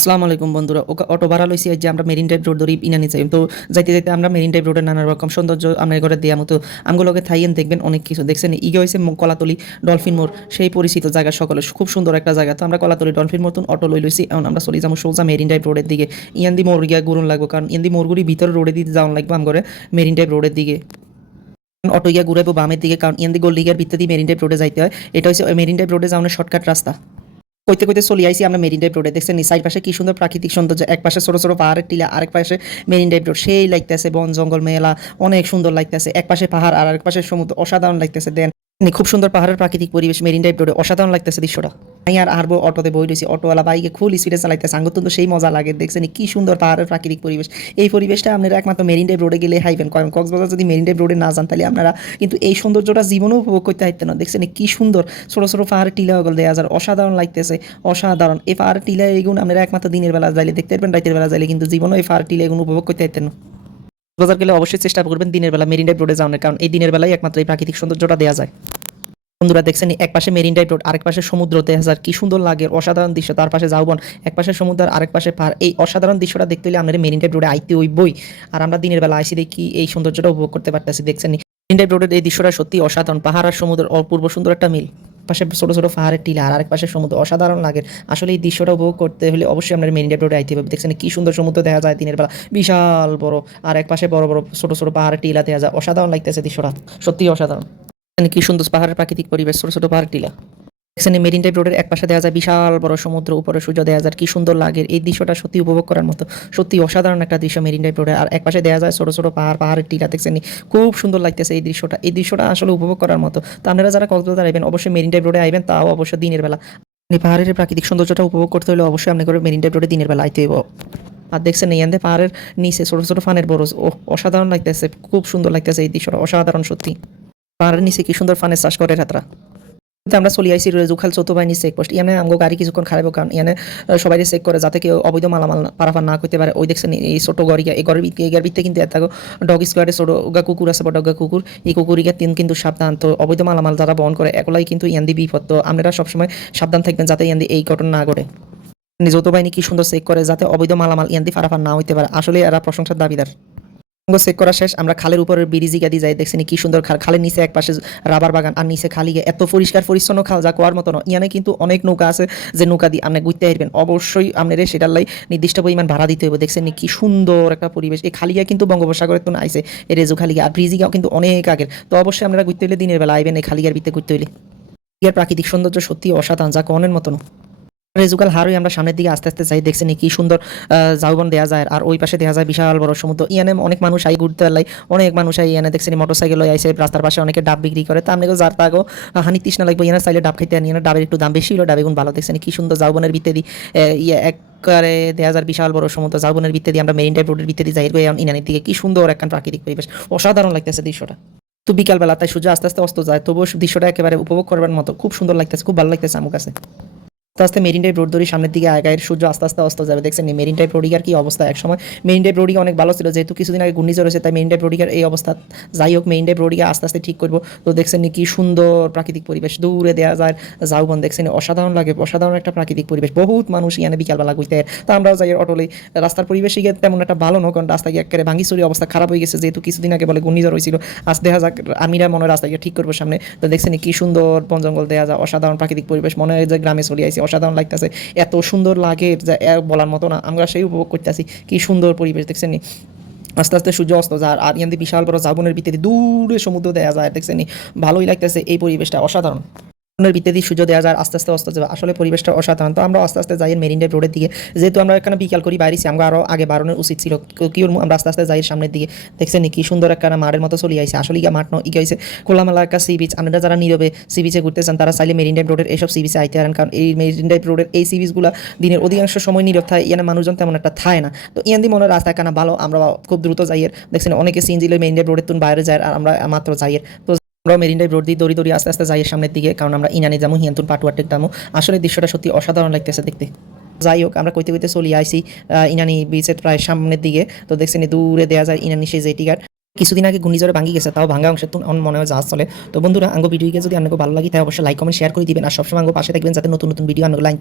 আসসালামু আলাইকুম বন্ধুরা। ওকে অটো ভাড়া লইছি যে আমরা মেরিন ড্রাইভ রোড ধরি ইনানি চাই তো যাইতে যাইতে আমরা মেরিন ড্রাইভ রোডের নানা রকম সৌন্দর্য আমরা ঘরে দেওয়া মতো আমগুলোকে থাইয়েন দেখবেন অনেক কিছু। দেখছেন, ইগে হয়েছে কলাতলি ডলফিন মোড় সেই পরিচিত জায়গা সকলে খুব সুন্দর একটা জায়গা। তো আমরা কলাতলি ডলফিন মতন অটো লই লইছি। এখন আমরা চলে যাব সোজা মেরিন ড্রাইভ রোডের দিকে। ইয়ান্দি মোড় গিয়া ঘুরুন লাগবে। কারণ ইয়ান্দি মোড়গুড়ি ভিতরে রোডে দিতে যাওয়ান লাগবে আমগরে মেরিন ড্রাইভ রোডের দিকে। অটো গিয়া ঘুরাবো বামের দিকে। কারণ ইয়ান্দি গোল্ডিগার দিয়ে মেরিন ড্রাইভ রোডে যাইতে হয়। এটা হচ্ছে মেরিন ড্রাইভ রোডে যাওয়ার শর্টকাট রাস্তা। কইতে কইতে চলে আইসি আমরা মেরিন ড্রাইভ রোডে। দেখছেন সাইড পাশে কি সুন্দর প্রাকৃতিক সৌন্দর্য। এক পাশে ছোট ছোট পাহাড়ের টিলা আরেক পাশে মেরিন ড্রাইভ রোড। সেই লাগতেছে বন, জঙ্গল, মেলা, অনেক সুন্দর লাগতেছে। এক পাশে পাহাড় আর এক পাশে সমুদ্র, অসাধারণ লাগতেছে। দেন খুব সুন্দর পাহাড়ের প্রাকৃতিক পরিবেশ মেরিন ড্রাইভ রোডে, অসাধারণ লাগতেছে দৃশ্যটা। আমি আর আরবো অটোতে বই রয়েছি, অটোওয়ালা বাইকে ফুল স্পিডে চালাইতেছে। আঙ্গুর সেই মজা লাগে, দেখছেন কি সুন্দর পাহাড়ের প্রাকৃতিক পরিবেশ। এই পরিবেশটা আপনারা একমাত্র মেরিন ড্রাইভ রোডে গেলে হাইবেন। কারণ কক্সবাজার যদি মেরিন ড্রাইভ রোডে না যান, তাহলে আপনারা কিন্তু এই সৌন্দর্যটা জীবনেও উপভোগ করতে পারতেন না। দেখছেন কি সুন্দর ছোট ছোট পাহাড়ের টিলা ওগুলো দেওয়া যায় অসাধারণ লাগতেছে, অসাধারণ। এই পাহাড়ের টিলা এগুন আপনারা একমাত্র দিনের বেলা যাইলে দেখতে পারবেন, রাতের বেলা যাইলে কিন্তু জীবনেও এই পাহাড় টিলা এগুলো উপভোগ করতে পারতেন না। বাজার গেলে অবশ্যই চেষ্টা করবেন দিনের বেলা মেরিন ড্রাইভ রোডে যাওয়ার, কারণ এই দিনের বেলায় একমাত্র এই প্রাকৃতিক সৌন্দর্যটা দেওয়া যায়। বন্ধুরা দেখছেন এক পাশে মেরিন ড্রাইভ রোড, আরেক পাশে সমুদ্র হাজার, কি সুন্দর লাগে, অসাধারণ দৃশ্য, তার পাশে যাওবন এক পাশে সমুদ্র আর আরেক পাশে পাহাড়, এই অসাধারণ দৃশ্যটা দেখতে হলে আপনার মেরিন ড্রাইভ রোডে আইতে হইবই। আর আমরা দিনের বেলা আইসি দেখি, এই সৌন্দর্যটা উপভোগ করতে পারতেছি, দেখছেন মেরিন ড্রাইভ রোডের এই দৃশ্যটা সত্যি অসাধারণ, পাহাড় আর সমুদ্রের অপূর্ব সুন্দর একটা মিল। পাশে ছোট ছোট পাহাড়ের টিলা, আর আরেক পাশে সমুদ্র, অসাধারণ লাগে। আসলে এই দৃশ্যটা উপভোগ করতে হলে অবশ্যই আপনার মেরিন ড্রাইভ রোডে আইতে হবে, দেখছেন কি সুন্দর সমুদ্র দেখা যায় দিনের বেলা, বিশাল বড়, আর এক পাশে বড় বড় ছোট ছোট পাহাড়ের টিলা দেখা যায় অসাধারণ লাগতেছে দৃশ্যটা সত্যি অসাধারণ। এখানে কি সুন্দর পাহাড়ের প্রাকৃতিক পরিবেশ, ছোট ছোট পাহাড় টিলা এখানে মেরিন টাইপ রোডের এক পাশে দেওয়া যায় বিশাল বড় সমুদ্র, উপরে সূর্য দেওয়া যায় কি সুন্দর লাগে। এই দৃশ্যটা সত্যি উপভোগ করার মতো, সত্যি অসাধারণ একটা দৃশ্য মেরিন টাইপ রোডে। আর এক পাশে দেওয়া যায় ছোট ছোট পাহাড়, পাহাড়ের টিলা, দেখছেন খুব সুন্দর লাগতেছে এই দৃশ্যটা। এই দৃশ্যটা আসলে উপভোগ করার মতো। তো আপনারা যারা কক্সবাজার আইবেন, অবশ্যই মেরিন টাইপ রোডে আইবেন, তাও অবশ্যই দিনের বেলা। পাহাড়ের প্রাকৃতিক সৌন্দর্যটা উপভোগ করতে হলে অবশ্যই আপনি করে মেরিন টাইপ রোডে দিনের বেলা আইতে আর দেখছেন ইয়ান্দে পাহাড়ের নিচে ছোট ছোট ফানের বরজ। ও অসাধারণ লাগতেছে, খুব সুন্দর লাগতেছে এই দৃশ্যটা, অসাধারণ সত্যি। পাহাড়ের নিচে কি সুন্দর ফানের চাষ করে রাতরা। আমরা চলে আইসি জুখাল চেক পোস্ট ইয়ানে আমগো গাড়ি কিছুক্ষণ খারাপ কারণ ইয়ানে সবাই চেক করে যাতে কেউ অবৈধ মালামাল পারাফার না করতে পারে। ওই দেখছেন এই ছোট গড়িয়া এই গড়ের এই গাড়ির ভিতরে কিন্তু এত ডগ স্কোয়াডে ছোট গা কুকুর আছে বা ডগা কুকুর। এই কুকুরিকে তিন কিন্তু সাবধান। তো অবৈধ মালামাল যারা বহন করে, একলাই কিন্তু ইয়ান্দি বিপদ। তো আপনারা সবসময় সাবধান থাকবেন যাতে ইয়ান্দি এই ঘটনা না ঘটে। যৌথ বাহিনী কি সুন্দর চেক করে যাতে অবৈধ মালামাল ইয়ান্দি ফারাফার না হইতে পারে। আসলে এরা প্রশংসার দাবিদার। চেক করা শেষ। আমরা খালের উপরের ব্রিজি গাদি যাই, দেখছেন কি সুন্দর খাল। খালের নিচে এক পাশে রাবার বাগান, আর নিচে খালি এত পরিষ্কার পরিচ্ছন্ন খাল, যা কোয়ার মতো ইয়ানে কিন্তু অনেক নৌকা আছে যে নৌকা দিয়ে আপনি ঘুরতে আসবেন। অবশ্যই আপনার সেটার লাই নির্দিষ্ট পরিমাণ ভাড়া দিতে হবে দেখছেন কি সুন্দর একটা পরিবেশ। এই খালিয়া কিন্তু বঙ্গোপসাগরের তো আইসে এই রেজু খালিয়া, আর ব্রিজিগাও কিন্তু অনেক আগের। তো অবশ্যই আপনারা ঘুরতে হইলে দিনের বেলা আইবেন এই খালিয়ার ভিতরে ঘুরতে হলে ইয়ার প্রাকৃতিক সৌন্দর্য সত্যি অসাধারণ, যা কনের মতন রেজুকাল হারই আমরা সামনের দিকে আস্তে আস্তে যাই, দেখছেন কি সুন্দর জাউবন দেওয়া যায়, আর ওই পাশে দেখা যায় বিশাল বড় সমুদ্র। ইয়ানে অনেক মানুষ আই ঘুরতে পারলাই অনেক মানুষ আই ইয়ানে দেখছেন মোটর সাইকেল আইসে, রাস্তার পাশে অনেকে ডাব বিক্রি করে। তা আপনাকে যার তাগো হানি তৃষ্ণা লাগবে ইয়ানে চাইলে ডাব খাইতে ইয়ানে ডাবের একটু দাম বেশি হলো ডাবে গুণ ভালো। দেখছেন কি সুন্দর জাউবনের ভিতরে দি ইয়ে এক করে দেওয়া যায় বিশাল বড় সমুদ্র, জাউবনের ভিতরে দিয়ে আমরা মেরিন টাইপ রোডের ভিতরে যাই ইনানির দিকে। কি সুন্দর একখান প্রাকৃতিক পরিবেশ, অসাধারণ লাগতেছে দৃশ্যটা। তো বিকালবেলা তাই সূর্য আস্তে আস্তে অস্ত যায়, তবুও দৃশ্যটা একেবারে উপভোগ করবার মতো, খুব সুন্দর লাগতেছে, খুব ভালো লাগতেছে আমার কাছে। আস্তে আস্তে মেরিন টাইপ রোড ধরে সামনের দিকে আগায়ের সূর্য আস্তে আস্তে অস্ত যাবে। দেখছেন মেরিন টাইপ রোডিগার কি অবস্থা এক সময় মেরিন টাইপ রোডিগা অনেক ভালো ছিল, যেহেতু কিছুদিন আগে ঘূর্ণিঝড় হয়েছে, তাই মেরিন টাইপ রোডিগার এই অবস্থা। যাই হোক, মেরিন টাইপ রোডিগা আস্তে আস্তে ঠিক করব। তো দেখছেন কি সুন্দর প্রাকৃতিক পরিবেশ। দূরে দেওয়া যায় যাওবন, দেখছেন অসাধারণ লাগে, অসাধারণ একটা প্রাকৃতিক পরিবেশ। বহুত মানুষ ইয়ানে বিকালবেলা ঘুরতে তা আমরাও যাই অটোলে রাস্তার পরিবেশ গিয়ে তেমন একটা ভালো নয়, কারণ রাস্তা গিয়ে একেবারে ভাঙি চুরি অবস্থা খারাপ হয়ে গেছে, যেহেতু কিছুদিন আগে বলে ঘূর্ণিঝড় হয়েছিল। আজ দেখা যাক, আমিরা মনে রাস্তা গিয়ে ঠিক করব সামনে। তো দেখছেন কি সুন্দর বন জঙ্গল দেওয়া যায়, অসাধারণ প্রাকৃতিক পরিবেশ। মনে হয় যে গ্রামে চলে আসছে অসাধারণ লাগতেছে। এত সুন্দর লাগে যা বলার মতো না। আমরা সেই উপভোগ করতেছি। কি সুন্দর পরিবেশ, দেখছেন আস্তে আস্তে সূর্য অস্ত যায় আর ইয়ান্দি বিশাল বড় জাবনের ভিতরে দূরে সমুদ্র দেওয়া যায়, দেখছেন ভালোই লাগতেছে এই পরিবেশটা, অসাধারণ। ভিতরে দিয়ে সূর্য দেওয়া যায় আস্তে আস্তে অস্ত যাবে আসলে পরিবেশটা অসাধারণ, তো আমরা আস্তে আস্তে যাই মেরিন ড্রাইভ রোডের দিকে। যেহেতু আমরা এখানে বিকাল করি বাইরেছি আমরা আরও আগে বাড়ানোর উচিত ছিল। কি আমরা আস্তে আস্তে যাই সামনের দিকে। দেখছেন কি সুন্দর একটা মাঠের মতো চলে আইছে। আসলে ইয়া মাঠ নয় ইয়ে হয়েছে খোলামেলা একটা সি বিচ আপনারা যারা নীরবে সি বিচে ঘুরতে চান তারা চাইলে মেরিন ড্রাইভ রোডের এইসব সি বিচে আইতে পারেন। কারণ এই মেরিন ড্রাইভ রোডের এই সি বিচগুলো দিনের অধিকাংশ সময় নীরব থাকে। ইয়ানে মানুষজন তেমন একটা থায় না। তো ইয়ান দিয়ে মনে রাস্তা কেনা ভালো? আমরা খুব দ্রুত যাইয়ের দেখছেন অনেকে সিনজিলে মেরিন ড্রাইভ রোডের তুন বাইরে যায় আর আমরা মাত্র যাইয়ের তো আমরা মেরিন ড্রাইভ রোড দিয়ে দড়ি দড়ি আস্তে আস্তে যাই সামনের দিকে, কারণ আমরা ইনানি যাব হিয়ান্তুন পাটুয়াটের দামও আসলে দৃশ্যটা সত্যি অসাধারণ লাগতেছে দেখতে। যাই হোক, আমরা কইতে কইতে চলে, আইসি ইনানি বিচের প্রায় সামনের দিকে। তো দেখছেন দূরে দেওয়া যায় ইনানি সেই জেটি ঘাট। কিছুদিন আগে ঘূর্ণিঝড়ে ভাঙি গেছে, তাও ভাঙা অংশে মনে হয় জাহাজ চলে। তো বন্ধুরা, আঙ্গো ভিডিওকে যদি আপনাকে ভালো লাগে, তাই অবশ্যই লাইক কমেন্ট শেয়ার করে দিবেন। আর সবসময় আঙ্গো পাশে থাকবেন, যাতে নতুন নতুন ভিডিও আঙ্গো লাইন